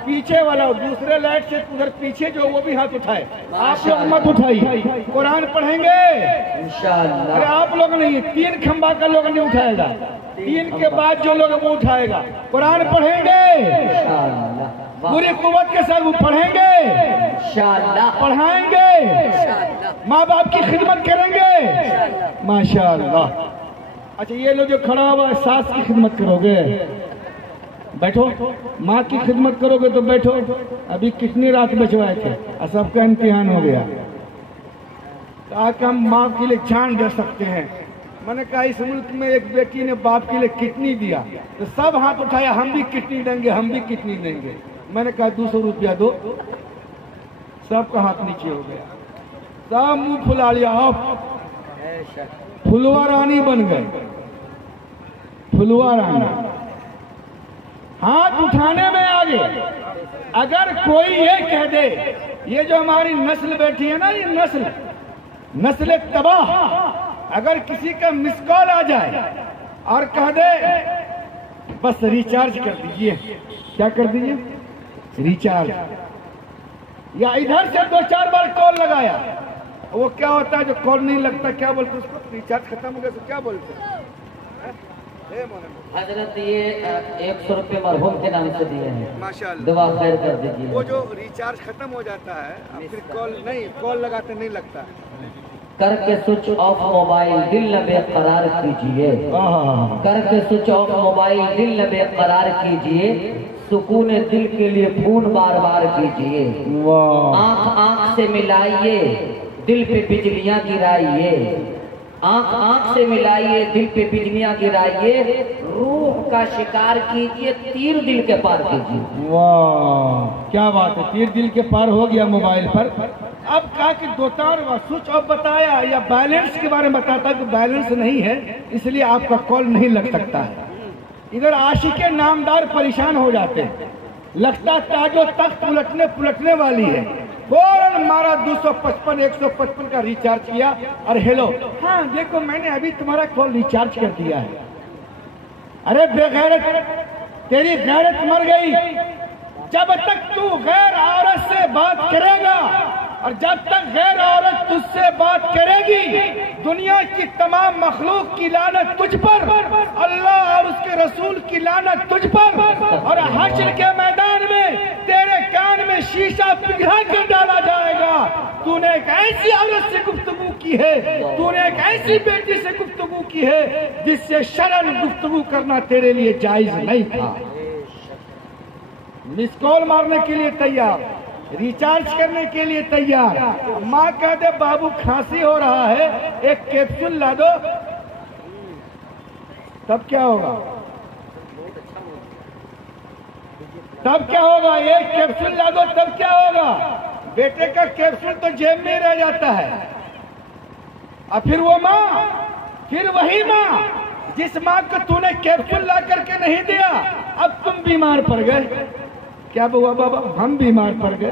پیچھے والا دوسرے لائٹ سے ادھر پیچھے جو وہ بھی ہاتھ اٹھائے. آپ لوگ مت اٹھائیے. قرآن پڑھیں گے انشاءاللہ. ارے آپ لوگ نہیں، 3 کھمبا کا لوگ نہیں اٹھائے گا. 3 کے بعد جو لوگ وہ اٹھائے گا. قرآن پڑھیں گے انشاءاللہ. پوری قوت کے ساتھ وہ پڑھیں گے، انشاءاللہ. پڑھائیں گے، ماں باپ کی خدمت کریں گے. ماشاءاللہ. اچھا یہ لوگ جو کھڑا ہوا ہے، ساس کی خدمت کرو گے؟ بیٹھو. ماں کی خدمت کرو گے تو بیٹھو. ابھی کتنی رات بچوائے تھے، سب کا امتحان ہو گیا. تاکہ ہم ماں کے لیے جان دے سکتے ہیں. میں نے کہا اس ملک میں ایک بیٹی نے باپ کے لیے کتنی دیا، تو سب ہاتھ اٹھایا ہم بھی کتنی دیں گے، ہم بھی کتنی دیں گے. میں نے کہا 200 روپیہ دو. سب کا ہاتھ نیچے ہو گیا، سب منہ پھلا لیا. آپ پھلوا رانی بن گئے. پھلوا رانی ہاتھ اٹھانے میں آگے. اگر کوئی یہ کہہ دے، یہ جو ہماری نسل بیٹھی ہے نا، یہ نسل تباہ، اگر کسی کا مس کال آ جائے اور کہہ دے بس ریچارج کر دیجئے، کیا کر دیجئے؟ ریچارج. یا ادھر سے 2-4 بار کال لگایا، وہ کیا ہوتا ہے جو کال نہیں لگتا کیا بولتے اس کو؟ ریچارج ختم ہو گیا تو کیا بولتے ہیں؟ حضرت یہ 100 روپے مرحوم کے نام سے دیے ہیں، ماشاءاللہ. دعا خیر کر دیجیے. وہ جو ریچارج ختم ہو جاتا ہے پھر کال لگاتے نہیں لگتا. کر کے سوئچ آف موبائل دل نہ بے قرار کیجیے. کر کے سوئچ آف موبائل دل نہ بے قرار کیجیے. سکون دل کے لیے فون بار بار کیجیے. آنکھ آنکھ سے ملائیے، دل پہ بجلیاں گرائیے. آنکھ آنکھ سے ملائیے، دل پہ بجلیاں گرائیے. روح کا شکار کیجیے، تیر دل کے پار کیجیے. واہ کیا بات ہے. تیر دل کے پار ہو گیا موبائل پر. اب کہا کہ 2-4 سوئچ آف بتایا یا بیلنس کے بارے میں بتاتا کہ بیلنس نہیں ہے اس لیے آپ کا کال نہیں لگ سکتا ہے. ادھر عاشق نامدار پریشان ہو جاتے ہیں، لگتا تاج و تخت پلٹنے والی ہے. فوراً مارا 255-155 کا ریچارج کیا اور ہیلو، ہاں دیکھو میں نے ابھی تمہارا کال ریچارج کر دیا ہے. ارے بے غیرت، تیری غیرت مر گئی. جب تک تو غیر عورت سے بات کرے گا اور جب تک غیر عورت تجھ سے بات کرے گی، دنیا کی تمام مخلوق کی لعنت تجھ پر، اللہ اور اس کے رسول کی لعنت تجھ پر، اور حشر کے میدان میں تیرے کان میں شیشہ پگھلا کر ڈالا جائے گا. تو نے ایک ایسی عورت سے گفتگو کی ہے، تو نے ایک ایسی بیٹی سے گفتگو کی ہے جس سے شرعاً گفتگو کرنا تیرے لیے جائز نہیں تھا۔ مس کال مارنے کے لیے تیار، ریچارج کرنے کے لیے تیار، ماں کہتے بابو کھانسی ہو رہا ہے ایک کیپسول لا دو، تب کیا ہوگا؟ تب کیا ہوگا؟ ایک کیپسول لا دو تب کیا ہوگا؟ بیٹے کا کیپسول تو جیب میں رہ جاتا ہے، اور پھر وہ ماں، پھر وہی ماں جس ماں کو تو نے کیپسول لا کر کے نہیں دیا، اب تم بیمار پڑ گئے۔ کیا ہوا بابا؟ ہم بیمار پڑ گئے،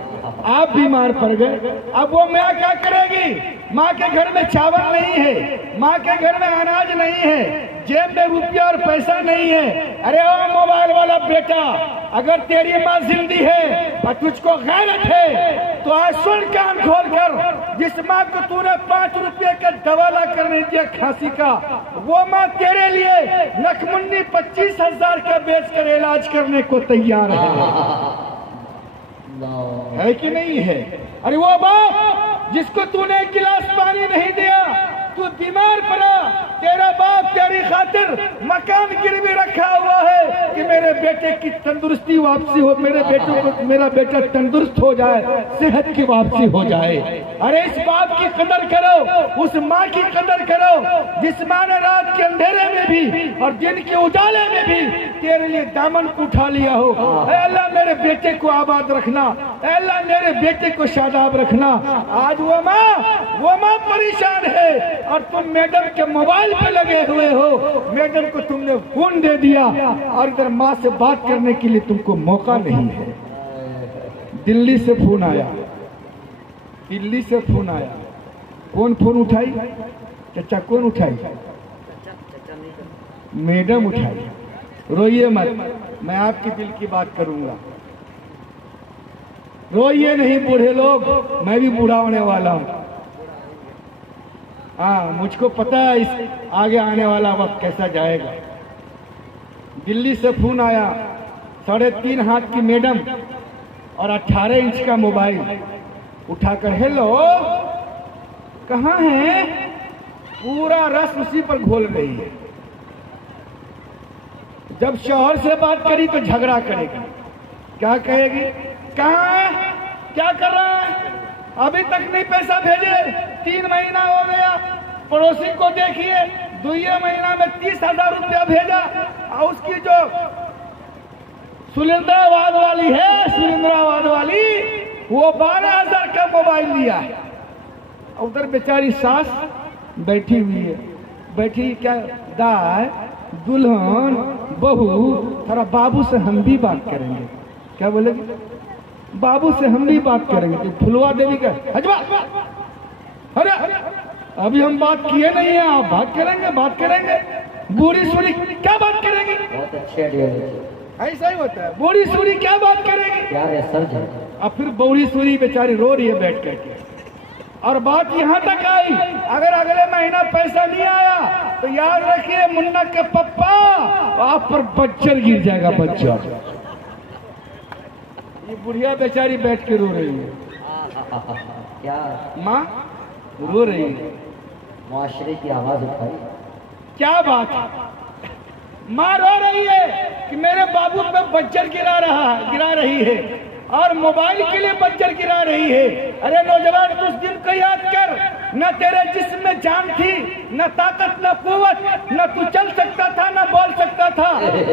آپ بیمار پڑ گئے، اب وہ ماں کیا کرے گی؟ ماں کے گھر میں چاول نہیں ہے، ماں کے گھر میں اناج نہیں ہے، جیب میں روپیہ اور پیسہ نہیں ہے۔ ارے او موبائل والا بیٹا، اگر تیری ماں زندہ ہے اور تجھ کو غیرت ہے تو آج سن کان کھول کر، جس ماں کو تو نے 5 روپے کا دوا لا کر نہیں دیا کھانسی کا، وہ ماں تیرے لیے نکمنی 25,000 کا بیچ کر علاج کرنے کو تیار ہے کہ نہیں ہے؟ ارے وہ باپ جس کو تو نے ایک گلاس پانی نہیں دیا، تو بیمار پڑا، تیرا باپ تیری خاطر مکان گروی رکھا ہوا ہے کہ میرے بیٹے کی تندرستی واپسی ہو، میرا بیٹا تندرست ہو جائے، صحت کی واپسی ہو جائے۔ ارے اس باپ کی قدر کرو، اس ماں کی قدر کرو جس ماں نے رات کے اندھیرے میں بھی اور دن کے اجالے میں بھی تیرے لیے دامن کو اٹھا لیا ہو۔ اے اللہ میرے بیٹے کو آباد رکھنا، اے اللہ میرے بیٹے کو شاداب رکھنا۔ آج وہ ماں پریشان ہے اور تم میڈم کے موبائل پہ لگے ہوئے ہو، میڈم کو تم نے فون دے دیا اور ادھر ماں سے بات کرنے کے لیے تم کو موقع نہیں ہے۔ دلی سے فون آیا، دلی سے فون آیا، کون فون اٹھائی؟ چچا کون اٹھائی؟ میڈم اٹھائی۔ روئیے مت، میں آپ کی دل کی بات کروں گا، روئیے نہیں بوڑھے لوگ، میں بھی بوڑھا ہونے والا ہوں۔ ہاں مجھ کو پتا ہے اس آگے آنے والا وقت کیسا جائے گا۔ دلی سے فون آیا، 3.5 ہاتھ کی میڈم اور 18 انچ کا موبائل اٹھا کر، ہیلو کہاں ہیں؟ پورا رس اسی پر گھول رہی ہے۔ جب شوہر سے بات کری تو جھگڑا کرے گی، کیا کہے گی؟ کہاں ہے؟ کیا کر رہا ہے؟ ابھی تک نہیں پیسہ بھیجے، 3 مہینہ ہو گیا۔ پڑوسی کو دیکھیے، 2 مہینہ میں 30,000 روپیہ بھیجا، اور اس کی جو سلندراواد والی ہے، سلندراواد والی، وہ 12,000 کا موبائل لیا ہے۔ ادھر بیچاری ساس بیٹھی ہوئی ہے، بیٹھی کیا دائیں دلہن بہو، تھوڑا بابو سے ہم بھی بات کریں گے۔ کیا بولے گی؟ بابو سے ہم بھی بات کریں گے۔ پھلوا دیوی کا حجبہ، ارے ابھی ہم بات کیے نہیں ہیں، آپ بات کریں گے، بات کریں گے۔ بوڑھی سوری کیا بات کریں گی؟ بہت اچھے آئیڈیا، ایسا ہی ہوتا ہے، بوڑھی سوری کیا بات کرے گی؟ کیا ریسرچ ہے۔ اب پھر بوڑھی سوری بیچاری رو رہی ہے بیٹھ کر کے، اور بات یہاں تک آئی اگر اگلے مہینہ پیسہ نہیں آیا تو یاد رکھیے منا کے پپا آپ پر بچر گر جائے گا، بچر۔ یہ بڑھیا بیچاری بیٹھ کے رو رہی ہے، کیا ماں رو رہی ہے، معاشرے کی آواز اٹھائی۔ کیا بات ہے؟ ماں رو رہی ہے کہ میرے بابو پہ بچر گرا رہی ہے اور موبائل کے لیے بچر گرا رہی ہے۔ ارے نوجوان اس دن کو یاد کر، نہ تیرے جسم میں جان تھی، نہ طاقت، نہ قوت، نہ تو چل سکتا تھا، نہ بول سکتا تھا۔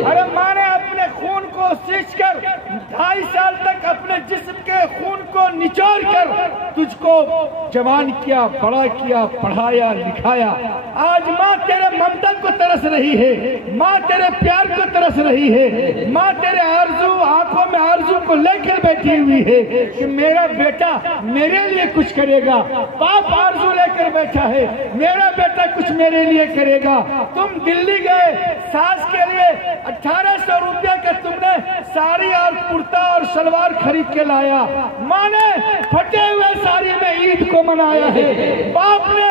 ارے ماں نے اپنے خون کو سینچ کر 2.5 سال تک اپنے جسم کے خون کو نچوڑ کر تجھ کو جوان کیا، بڑا کیا، پڑھایا، لکھایا۔ آج ماں تیرے ممتا کو ترس رہی ہے، ماں تیرے پیار کو ترس رہی ہے، ماں تیرے آرزو، آنکھوں میں آرزو کو لے کر بیٹھی ہوئی ہے کہ میرا بیٹا میرے لیے کچھ کرے گا۔ باپ آرزو لے کر بیٹھا ہے، میرا بیٹا کچھ میرے لیے کرے گا۔ تم دلی گئے، ساس کے لیے 1800 روپیہ کا تم نے ساڑی اور کرتا اور شلوار خرید کے لایا۔ ماں نے پھٹے ہوئے ساڑی میں عید کو منایا ہے، باپ نے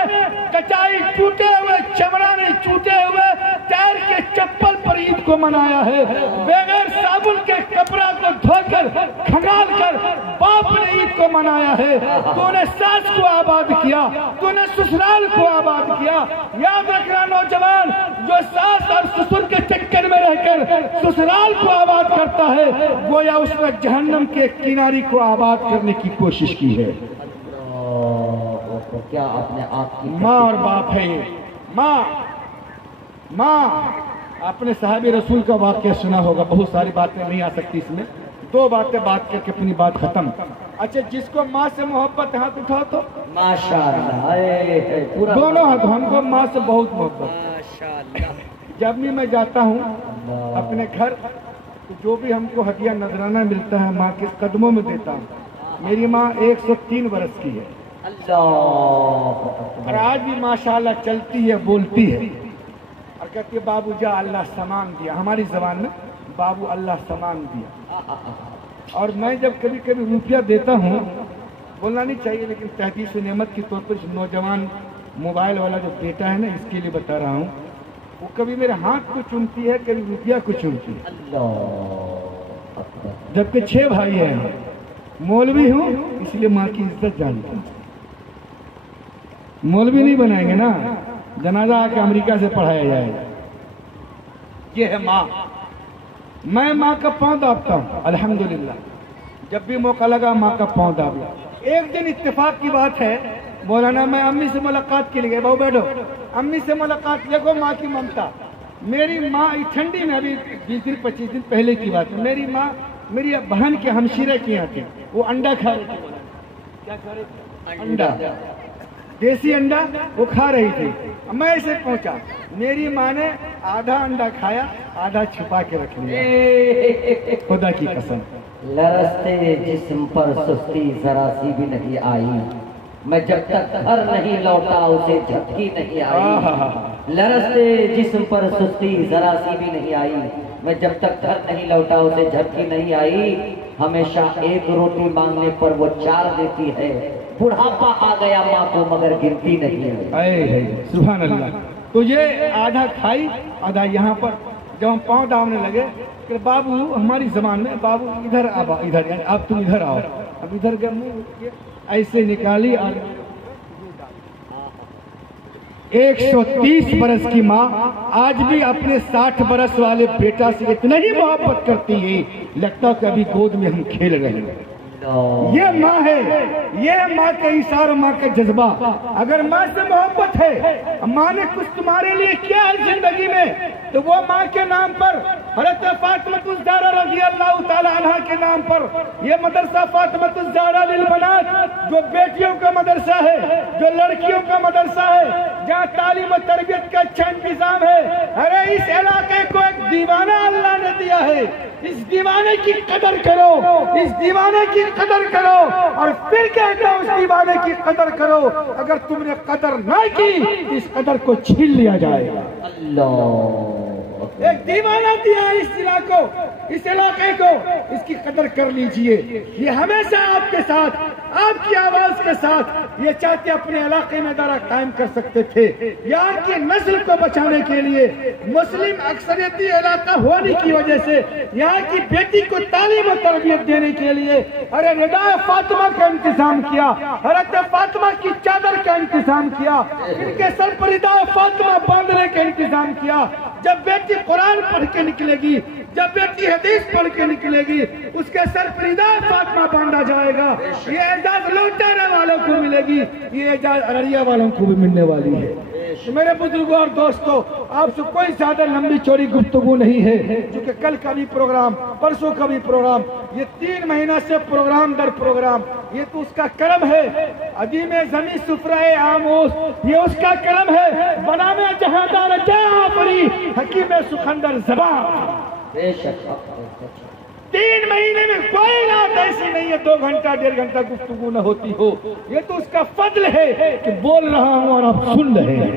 کچائی ٹوٹے ہوئے چمڑانے ٹوٹے ہوئے ٹائر کے چپل پر عید کو منایا ہے۔ بغیر صابن کے کپڑا کو دھو کر کھنگال کر باپ نے عید کو منایا ہے, تو نے ساس کو آباد کیا, تو نے سسرال کو آباد کیا. یاد رکھنا نوجوان, جو ساس اور سسر کے چکر میں رہ کر سسرال کو آباد کرتا ہے, گویا اس نے جہنم کے کنارے کو آباد کرنے کی کوشش کی ہے. کیا آپ نے آپ کی ماں اور باپ ہے یہ. ماں آپ نے صحابی رسول کا واقعہ سنا ہوگا, بہت ساری باتیں نہیں آ سکتی اس میں, 2 باتیں بات کر کے اپنی بات ختم. اچھا, جس کو ماں سے محبت, ہاتھ اٹھاؤ تو ماشاءاللہ, پورا دونوں ہاتھ. ہم کو ماں سے بہت محبت. ماشاءاللہ. جب بھی میں جاتا ہوں اپنے گھر, تو جو بھی ہم کو ہدیہ نذرانہ ملتا ہے ماں کے قدموں میں دیتا ہوں. میری ماں 103 برس کی ہے, اور آج بھی ماشاءاللہ چلتی ہے, بولتی ہے, اور کہتی ہے بابو جا اللہ سامان دیا. ہماری زبان میں بابو اللہ سامان دیا. اور میں جب کبھی کبھی روپیہ دیتا ہوں, بولنا نہیں چاہیے لیکن تحدیث و نعمت کے طور پر نوجوان موبائل والا جو بیٹا ہے نا, اس کے لیے بتا رہا ہوں, وہ کبھی میرے ہاتھ کو چومتی ہے, کبھی روپیہ کو چومتی ہے. جبکہ 6 بھائی ہیں, مولوی ہوں اس لیے ماں کی عزت جانتا ہوں. مولوی نہیں بنائیں گے نا, جنازہ آ کے امریکہ سے پڑھایا جائے گا. یہ ہے ماں. میں ماں کا پاؤں دابتا ہوں الحمدللہ. جب بھی موقع لگا ماں کا پاؤں دابا. ایک دن اتفاق کی بات ہے, مولانا میں امی سے ملاقات کے لیے گئے. بہو بیٹھو, امی سے ملاقات. دیکھو ماں کی ممتا. میری ماں ٹھنڈی میں, ابھی 20 دن 25 دن پہلے کی بات ہے, میری ماں میری بہن کے ہمشیرے کے یہاں تھے. وہ انڈا کھا رہے تھے. کیا کھا رہے تھے؟ انڈا, دیسی انڈا وہ کھا رہی تھی. میں اسے پہنچا, میری ماں نے آدھا انڈا کھایا, آدھا چھپا کے رکھ لیا. خدا کی قسم. لرزتے جسم پر سستی ذرا سی بھی نہیں آئی, میں جب تک گھر نہیں لوٹا اسے جھپکی نہیں آئی. لرزتے جسم پر سستی ذرا سی بھی نہیں آئی, میں جب تک گھر نہیں لوٹا اسے جھپکی نہیں آئی. ہمیشہ ایک روٹی مانگنے پر وہ 4 دیتی ہے. بڑھاپا آ گیا ماں کو مگر گرتی نہیں ہے. سبحان اللہ. تو یہ آدھا کھائی, آدھا یہاں پر. جب ہم پاؤں ڈالنے لگے کہ بابو, ہماری زبان میں بابو ادھر آبا, ادھر یعنی آپ تم ادھر آؤ. اب ادھر گئے, منہ ایسے نکالی, اور 130 برس کی ماں آج بھی اپنے 60 برس والے بیٹا سے اتنا ہی محبت کرتی ہے, لگتا کہ ابھی گود میں ہم کھیل رہے ہیں. یہ ماں ہے, یہ ماں کا اثار, ماں کا جذبہ. اگر ماں سے محبت ہے, ماں نے کچھ تمہارے لیے کیا ہے زندگی میں, تو وہ ماں کے نام پر, حضرت فاطمہ الزہرا رضی اللہ تعالی عنہ کے نام پر یہ مدرسہ فاطمہ الزہرا للبنات, جو بیٹیوں کا مدرسہ ہے, جو لڑکیوں کا مدرسہ ہے, جہاں تعلیم و تربیت کا اچھا انتظام ہے. ارے اس علاقے کو ایک دیوانہ اللہ نے دیا ہے. اس دیوانے کی قدر کرو, اس دیوانے کی قدر کرو, اور پھر کہتا ہوں اس دیوانے کی قدر کرو. اگر تم نے قدر نہ کی, اس قدر کو چھین لیا جائے گا. اللہ. ایک دیوانہ دیا اس علاقے کو, اس کی قدر کر لیجئے. یہ ہمیشہ آپ کے ساتھ, آپ کی آواز کے ساتھ, یہ چاہتے اپنے علاقے میں ادارہ قائم کر سکتے تھے. یہاں کی نسل کو بچانے کے لیے, مسلم اکثریتی علاقہ ہونے کی وجہ سے یہاں کی بیٹی کو تعلیم و تربیت دینے کے لیے ارے ردائے فاطمہ کا انتظام کیا, حضرت فاطمہ کی چادر کا انتظام کیا, ان کے سر پر ردائے فاطمہ باندھنے کا انتظام کیا. جب بیٹی قرآن پڑھ کے نکلے گی, جب بیٹی حدیث پڑھ کے نکلے گی, اس کے سر پر ردائے فاطمہ باندھا جائے گا. یہ اعزاز لوٹانے والوں کو ملے گی, یہ اعزاز ارریہ والوں کو بھی ملنے والی ہے. میرے بزرگوں اور دوستوں, آپ سے کوئی زیادہ لمبی چوڑی گفتگو نہیں ہے, کیونکہ کل کا بھی پروگرام, پرسوں کا بھی پروگرام, یہ 3 مہینہ سے پروگرام در پروگرام, یہ تو اس کا کرم ہے. عظیم زمین سفرہ آموز, یہ اس کا کرم ہے. بنامے جہاندار جے آفری, حکیم سخندر زبان. بے شک 3 مہینے میں کوئی رات ایسی نہیں ہے 2 گھنٹہ 1.5 گھنٹہ گفتگو نہ ہوتی ہو. یہ تو اس کا فضل ہے کہ بول رہا ہوں اور آپ سن رہے ہیں.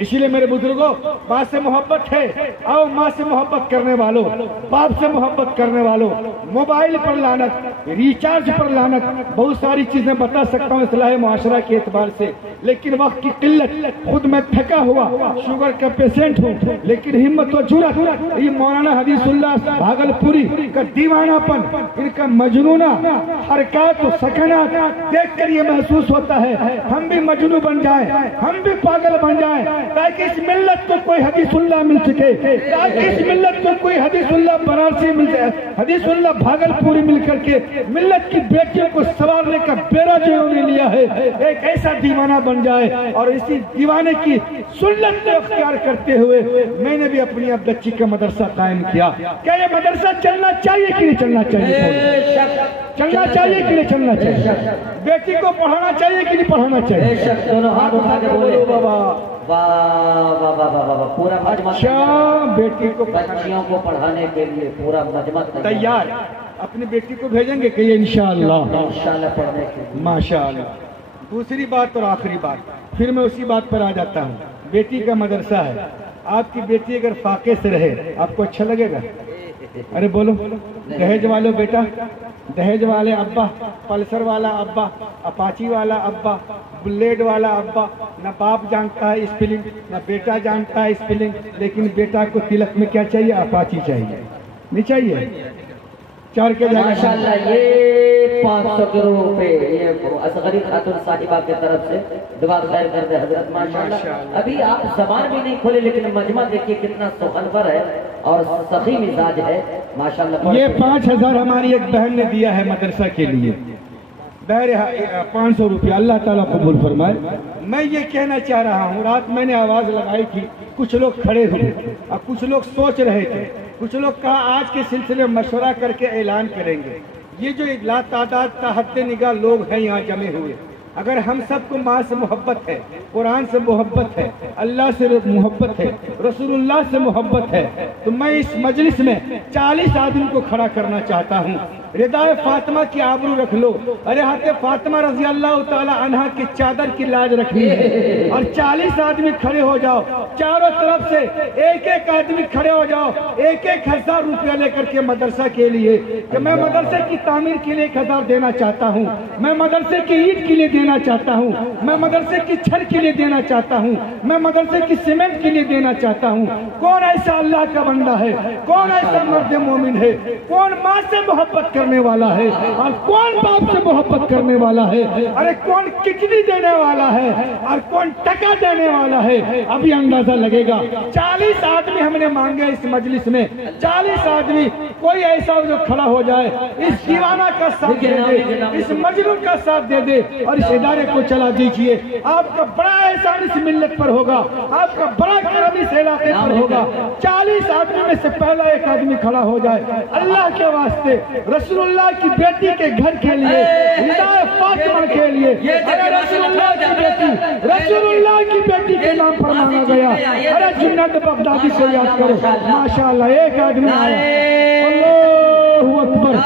اسی لیے میرے بزرگوں، باپ سے محبت ہے، آؤ ماں سے محبت کرنے والوں، باپ سے محبت کرنے والوں، موبائل پر لعنت، ریچارج پر لعنت، بہت ساری چیزیں بتا سکتا ہوں اصلاح معاشرہ کے اعتبار سے، لیکن وقت کی قلت، خود میں تھکا ہوا شوگر کا پیشنٹ ہوں، لیکن ہمت و جرأت، یہ مولانا حدیث اللہ بھاگل پوری کا دیوانہ پن، ان کا مجنونہ حرکات و سکنات دیکھ کر یہ محسوس ہوتا ہے ہم بھی مجنون بن جائیں، ہم بھی پاگل بن جائیں، تاکہ اس ملت کو کوئی حدیث اللہ مل سکے، تاکہ اس ملت کو کوئی حدیث اللہ بنارسی مل سکے، حدیث اللہ بھاگل پوری مل کر کے ملت کی بیٹیوں کو سوارنے کا بیڑا جو انہوں نے لیا ہے، ایک ایسا دیوانہ بن جائے، اور اسی دیوانے کی سنت کو اختیار کرتے ہوئے میں نے بھی اپنی اب بچی کا مدرسہ قائم کیا۔ کیا یہ مدرسہ چلنا چاہیے کہ نہیں چلنا چاہیے؟ چلنا چاہیے کہ نہیں چلنا چاہیے؟ بیٹی کو پڑھانا چاہیے کہ نہیں پڑھانا چاہیے؟ دونوں ہاتھ اٹھا کے بولے بابا پورا مجمع بیٹی کو بچیوں کو پڑھانے کے لیے پورا مجمع تیار، اپنی بیٹی کو بھیجیں گے کہ یہ انشاءاللہ پڑھنے کے لیے؟ ماشاءاللہ۔ دوسری بات اور آخری بات، پھر میں اسی بات پر آ جاتا ہوں، بیٹی کا مدرسہ ہے، آپ کی بیٹی اگر فاقے سے رہے آپ کو اچھا لگے گا؟ ارے بولو، دہیج والو بیٹا، دہیج والے ابا، پلسر والا ابا، اپاچی والا ابا، بلیڈ والا ابا، نہ باپ جانتا ہے اسپیلنگ، نہ بیٹا جانتا ہے اسپیلنگ، لیکن بیٹا کو تلک میں کیا چاہیے؟ اپاچی چاہیے، نہیں چاہیے؟ چار کے جائے ماشاءاللہ یہ 500 روپے یہ اصغری خاتون صاحبہ کی طرف سے دعا خیر کر دے حضرت۔ ماشاءاللہ ابھی آپ زبان بھی نہیں کھولے لیکن مجمع دیکھیے کتنا سخنور ہے اور سخی مزاج ہے ماشاءاللہ۔ یہ 5000 ہماری ایک بہن نے دیا ہے مدرسہ کے لیے، بہر 500 روپیہ، اللہ تعالیٰ قبول فرمائے۔ میں یہ کہنا چاہ رہا ہوں، رات میں نے آواز لگائی تھی، کچھ لوگ کھڑے ہوئے اور کچھ لوگ سوچ رہے تھے، کچھ لوگ کہا آج کے سلسلے میں مشورہ کر کے اعلان کریں گے۔ یہ جو لا تعداد تحت نگاہ لوگ ہیں یہاں جمع ہوئے، اگر ہم سب کو ماں سے محبت ہے، قرآن سے محبت ہے، اللہ سے محبت ہے، رسول اللہ سے محبت ہے، تو میں اس مجلس میں 40 آدمی کو کھڑا کرنا چاہتا ہوں۔ ردائے فاطمہ کی آبرو رکھ لو، ارے ہاتھ فاطمہ رضی اللہ تعالی عنہ کی چادر کی لاج رکھنی ہے، اور 40 آدمی کھڑے ہو جاؤ، چاروں طرف سے ایک ایک آدمی کھڑے ہو جاؤ، 1000 روپیہ لے کر کے مدرسہ کے لیے، کہ میں مدرسے کی تعمیر کے لیے 1000 دینا چاہتا ہوں، میں مدرسے کی اینٹ کے لیے دینا چاہتا ہوں، میں مدرسے کی چھڑ کے لیے دینا چاہتا ہوں، میں مدرسے کی سیمنٹ کے لیے دینا چاہتا ہوں۔ کون ایسا اللہ کا بندہ ہے، کون ایسا مرد مومن ہے، کون ماں سے محبت کرنے والا ہے اور کون باپ سے محبت کرنے والا ہے، ارے کون کچنی دینے والا ہے اور کون ٹکا دینے والا ہے، ابھی اندازہ لگے گا۔ 40 آدمی ہم نے مانگے اس مجلس میں، 40 آدمی، کوئی ایسا جو کھڑا ہو جائے، اس دیوانہ کا ساتھ دے دے، اس مجنون کا ساتھ دے دے اور اس ادارے کو چلا دیجئے۔ آپ کا بڑا احسان اس ملت پر ہوگا، آپ کا بڑا کرم اس علاقے پر ہوگا۔ 40 آدمی میں سے پہلا ایک آدمی کھڑا ہو جائے، اللہ کے واسطے، رسول اللہ کی بیٹی کے گھر کے لیے، ردائے فاطمہ کے لیے، ارے رسول اللہ کی بیٹی، رسول اللہ کی بیٹی کے نام پر مانگا گیا، ارے جنید بغدادی کو یاد کرو۔ ماشاءاللہ ایک آدمی آیا، اللہ اکبر،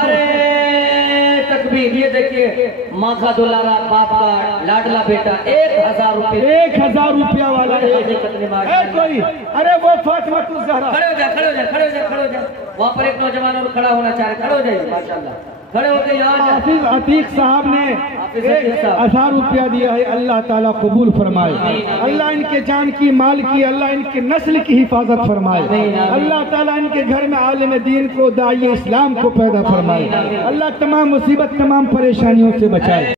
تکبیر۔ یہ دیکھیے ماں کا دلارا، باپ کا لاڈلا بیٹا، 1000 روپے، 1000 روپیہ والا ہے کوئی؟ ارے وہ فاطمہ الزہرا، کھڑے ہو جائے، کھڑے ہو جائے، کھڑے ہو جائے، کھڑے ہو جائے، وہاں پر ایک نوجوان اور کھڑا ہونا چاہ رہے، کھڑے ہو جائے ماشاءاللہ، کھڑے ہو کے یہاں حافظ عتیق صاحب نے 1000 روپیہ دیا ہے، اللہ تعالیٰ قبول فرمائے، اللہ ان کے جان کی، مال کی، اللہ ان کی نسل کی حفاظت فرمائے، اللہ تعالیٰ ان کے گھر میں عالم دین کو، داعی اسلام کو پیدا فرمائے، اللہ تمام مصیبت، تمام پریشانیوں سے بچائے۔